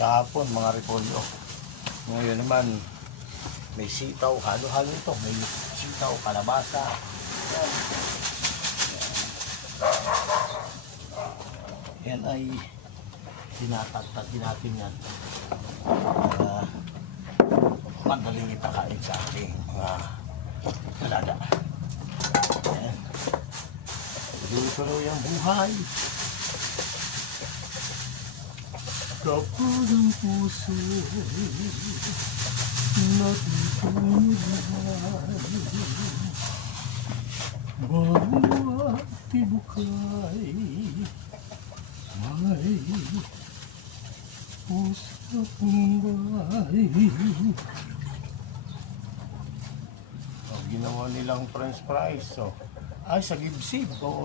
Kahapon mga repolyo. Ngayon naman may sitaw, halo-halo ito. May sitaw, kalabasa. Yan. Yan ay tinatatagin natin yan. Madaling ipakain sa ating mga alaga. Yan. Tuloy-tuloy ang buhay. Kapag ang puso natutulungan, bawat tibukay may usapang bahay. Ginawa nilang french fries. So, ay, sa gibsib. Oo,